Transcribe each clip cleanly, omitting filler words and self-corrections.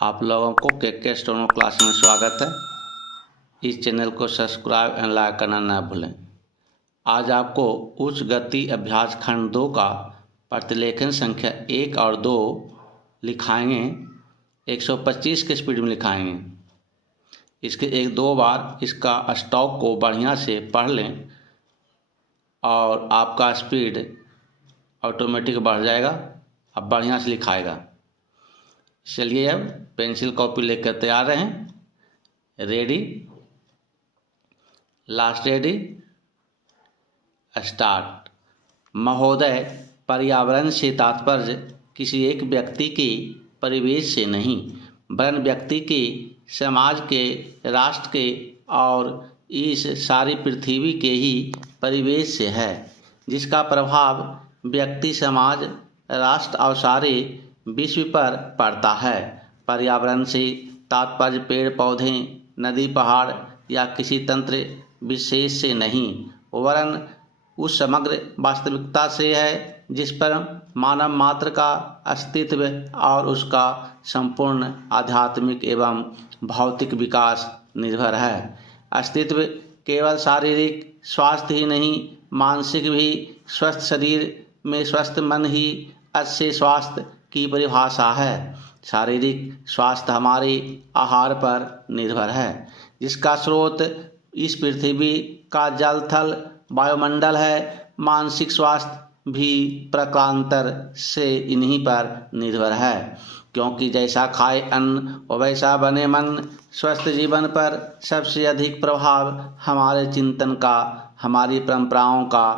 आप लोगों को के स्टोनो क्लास में स्वागत है। इस चैनल को सब्सक्राइब एंड लाइक करना न भूलें। आज आपको उच्च गति अभ्यास खंड 2 का प्रतिलेखन संख्या 1 और 2 लिखाएंगे। 125 के स्पीड में लिखाएंगे। इसके 1-2 बार इसका स्टॉक को बढ़िया से पढ़ लें और आपका स्पीड ऑटोमेटिक बढ़ जाएगा। अब बढ़िया से लिखाएगा। चलिए अब पेंसिल कॉपी लेकर तैयार रहें। Ready, last ready, start. महोदय, पर्यावरण से तात्पर्य किसी एक व्यक्ति के परिवेश से नहीं वरन व्यक्ति के, समाज के, राष्ट्र के और इस सारी पृथ्वी के ही परिवेश से है, जिसका प्रभाव व्यक्ति, समाज, राष्ट्र और सारे विश्व पर पड़ता है। पर्यावरण से तात्पर्य पेड़ पौधे, नदी, पहाड़ या किसी तंत्र विशेष से नहीं वरन उस समग्र वास्तविकता से है जिस पर मानव मात्र का अस्तित्व और उसका संपूर्ण आध्यात्मिक एवं भौतिक विकास निर्भर है। अस्तित्व केवल शारीरिक स्वास्थ्य ही नहीं, मानसिक भी। स्वस्थ शरीर में स्वस्थ मन ही अच्छे स्वास्थ्य की परिभाषा है। शारीरिक स्वास्थ्य हमारे आहार पर निर्भर है, जिसका स्रोत इस पृथ्वी का जल थल वायुमंडल है। मानसिक स्वास्थ्य भी प्रकारांतर से इन्हीं पर निर्भर है, क्योंकि जैसा खाए अन्न वैसा बने मन। स्वस्थ जीवन पर सबसे अधिक प्रभाव हमारे चिंतन का, हमारी परंपराओं का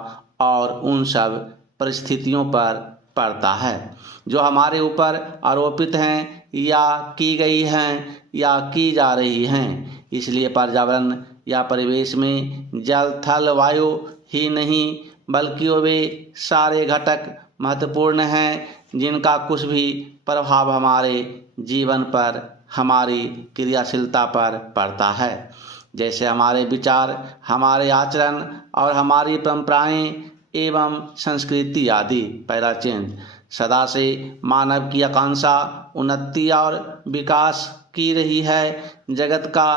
और उन सब परिस्थितियों पर पड़ता है जो हमारे ऊपर आरोपित हैं या की गई हैं या की जा रही हैं। इसलिए पर्यावरण या परिवेश में जल, थल, वायु ही नहीं बल्कि वे सारे घटक महत्वपूर्ण हैं जिनका कुछ भी प्रभाव हमारे जीवन पर, हमारी क्रियाशीलता पर पड़ता है। जैसे हमारे विचार, हमारे आचरण और हमारी परंपराएं एवं संस्कृति आदि। पहला चेंज। सदा से मानव की आकांक्षा उन्नति और विकास की रही है। जगत का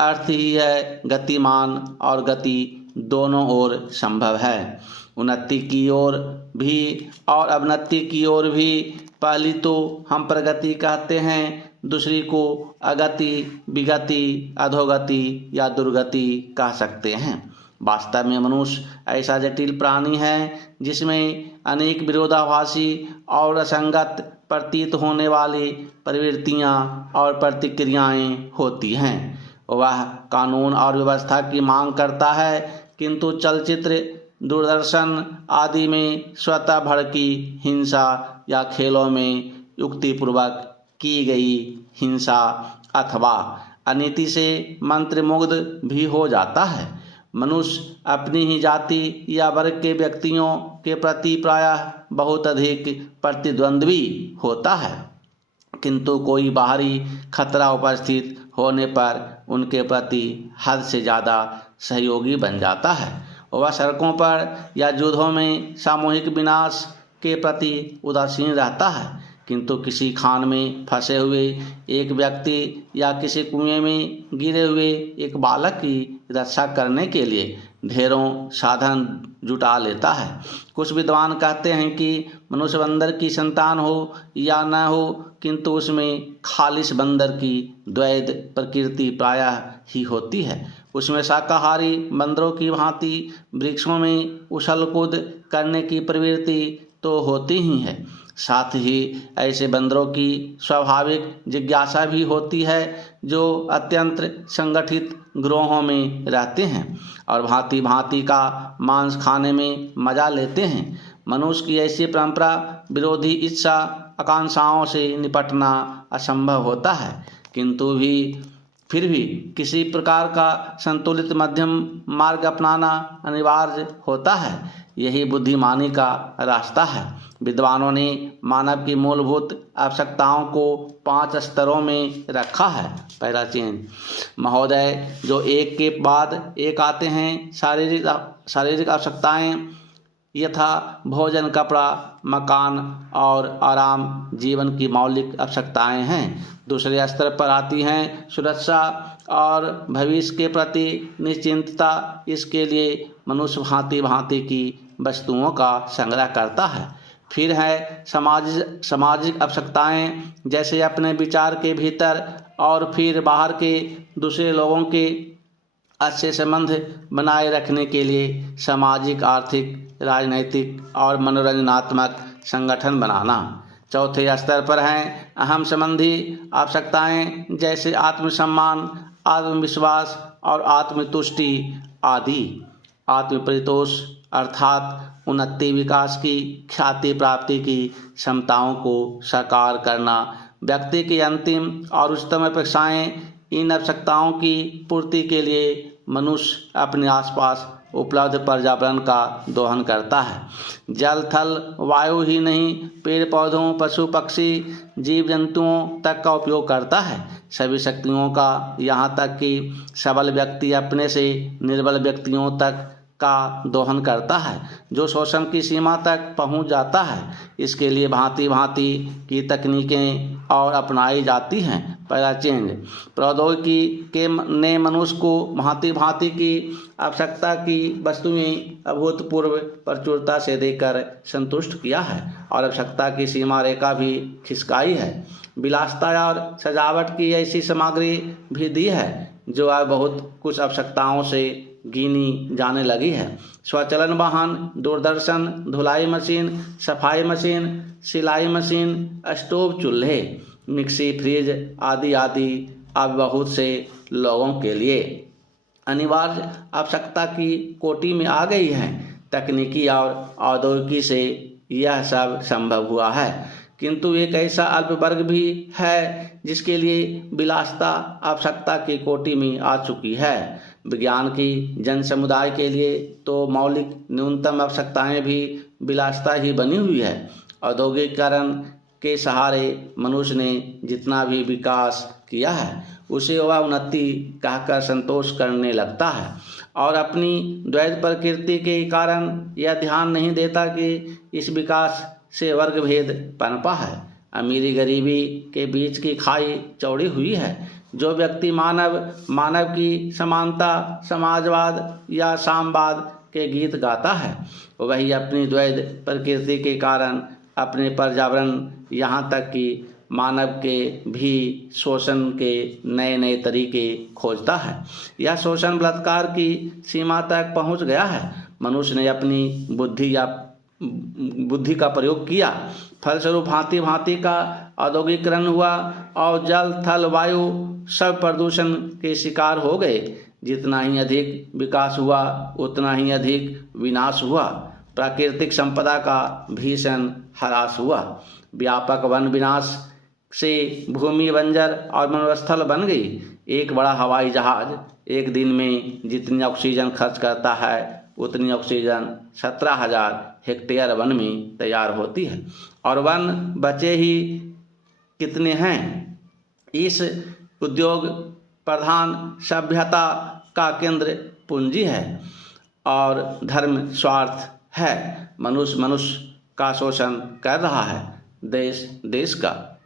अर्थ ही है गतिमान और गति दोनों ओर संभव है। उन्नति की ओर भी और अवनति की ओर भी। पहली तो हम प्रगति कहते हैं, दूसरी को अगति, विगति, अधोगति या दुर्गति कह सकते हैं। वास्तव में मनुष्य ऐसा जटिल प्राणी है जिसमें अनेक विरोधाभासी और असंगत प्रतीत होने वाली प्रवृत्तियां और प्रतिक्रियाएं होती हैं। वह कानून और व्यवस्था की मांग करता है, किंतु चलचित्र, दूरदर्शन आदि में स्वतः भड़की हिंसा या खेलों में युक्तिपूर्वक की गई हिंसा अथवा अनीति से मंत्रमुग्ध भी हो जाता है। मनुष्य अपनी ही जाति या वर्ग के व्यक्तियों के प्रति प्रायः बहुत अधिक प्रतिद्वंद्वी होता है, किंतु कोई बाहरी खतरा उपस्थित होने पर उनके प्रति हद से ज़्यादा सहयोगी बन जाता है। वह सड़कों पर या युद्धों में सामूहिक विनाश के प्रति उदासीन रहता है, किंतु किसी खान में फंसे हुए एक व्यक्ति या किसी कुएं में गिरे हुए एक बालक की रक्षा करने के लिए ढेरों साधन जुटा लेता है। कुछ विद्वान कहते हैं कि मनुष्य बंदर की संतान हो या न हो, किंतु उसमें खालिश बंदर की द्वैध प्रकृति प्रायः ही होती है। उसमें शाकाहारी बंदरों की भांति वृक्षों में उछल कूद करने की प्रवृत्ति तो होती ही है, साथ ही ऐसे बंदरों की स्वाभाविक जिज्ञासा भी होती है जो अत्यंत संगठित ग्रोहों में रहते हैं और भांति भांति का मांस खाने में मजा लेते हैं। मनुष्य की ऐसी परंपरा विरोधी इच्छा आकांक्षाओं से निपटना असंभव होता है, किंतु फिर भी किसी प्रकार का संतुलित मध्यम मार्ग अपनाना अनिवार्य होता है। यही बुद्धिमानी का रास्ता है। विद्वानों ने मानव की मूलभूत आवश्यकताओं को 5 स्तरों में रखा है। पहला चेंज। महोदय, जो एक के बाद एक आते हैं। शारीरिक आवश्यकताएं यथा भोजन, कपड़ा, मकान और आराम जीवन की मौलिक आवश्यकताएं हैं। दूसरे स्तर पर आती हैं सुरक्षा और भविष्य के प्रति निश्चिंतता। इसके लिए मनुष्य भांति भांति की वस्तुओं का संग्रह करता है। फिर है सामाजिक आवश्यकताएं, जैसे अपने विचार के भीतर और फिर बाहर के दूसरे लोगों के अच्छे संबंध बनाए रखने के लिए सामाजिक, आर्थिक, राजनैतिक और मनोरंजनात्मक संगठन बनाना। चौथे स्तर पर हैं अहम संबंधी आवश्यकताएं, जैसे आत्मसम्मान, आत्मविश्वास और आत्मतुष्टि आदि। आत्मपरितोष अर्थात उन्नति, विकास की, ख्याति प्राप्ति की क्षमताओं को साकार करना। व्यक्ति की अंतिम और उच्चतम अपेक्षाएं। इन आवश्यकताओं की पूर्ति के लिए मनुष्य अपने आसपास उपलब्ध पर्यावरण का दोहन करता है। जल, थल, वायु ही नहीं, पेड़ पौधों, पशु पक्षी, जीव जंतुओं तक का उपयोग करता है। सभी शक्तियों का, यहाँ तक कि सबल व्यक्ति अपने से निर्बल व्यक्तियों तक का दोहन करता है, जो शोषण की सीमा तक पहुँच जाता है। इसके लिए भांति भांति की तकनीकें और अपनाई जाती हैं। पहला चेंज, प्रौद्योगिकी ने मनुष्य को भांति भांति की आवश्यकता की वस्तुएं अभूतपूर्व प्रचुरता से देकर संतुष्ट किया है और आवश्यकता की सीमा रेखा भी खिसकाई है। विलासिता और सजावट की ऐसी सामग्री भी दी है जो अब बहुत कुछ आवश्यकताओं से गिनी जाने लगी है। स्वचालन वाहन, दूरदर्शन, धुलाई मशीन, सफाई मशीन, सिलाई मशीन, स्टोव, चूल्हे, मिक्सी, फ्रिज आदि आदि अब बहुत से लोगों के लिए अनिवार्य आवश्यकता की कोटि में आ गई हैं। तकनीकी और औद्योगिकी से यह सब संभव हुआ है, किंतु एक ऐसा अल्प वर्ग भी है जिसके लिए विलासिता आवश्यकता की कोटि में आ चुकी है। विज्ञान की जन समुदाय के लिए तो मौलिक न्यूनतम आवश्यकताएं भी विलासिता ही बनी हुई है। औद्योगिकीकरण के सहारे मनुष्य ने जितना भी विकास किया है उसे वह उन्नति कहकर संतोष करने लगता है और अपनी द्वैत प्रकृति के कारण यह ध्यान नहीं देता कि इस विकास से वर्ग भेद पनपा है। अमीरी गरीबी के बीच की खाई चौड़ी हुई है। जो व्यक्ति मानव की समानता, समाजवाद या साम्यवाद के गीत गाता है, वही अपनी द्वैत प्रकृति के कारण अपने पर्यावरण, यहाँ तक कि मानव के भी शोषण के नए नए तरीके खोजता है। यह शोषण बलात्कार की सीमा तक पहुँच गया है। मनुष्य ने अपनी बुद्धि का प्रयोग किया, फलस्वरूप भांति भांति का औद्योगिकरण हुआ और जल, थल, वायु सब प्रदूषण के शिकार हो गए। जितना ही अधिक विकास हुआ उतना ही अधिक विनाश हुआ। प्राकृतिक संपदा का भीषण ह्रास हुआ। व्यापक वन विनाश से भूमि बंजर और मनोस्थल बन गई। एक बड़ा हवाई जहाज एक दिन में जितनी ऑक्सीजन खर्च करता है उतनी ऑक्सीजन 17,000 हेक्टेयर वन में तैयार होती है, और वन बचे ही कितने हैं। इस उद्योग प्रधान सभ्यता का केंद्र पूंजी है और धर्म स्वार्थ है। मनुष्य का शोषण कर रहा है, देश का।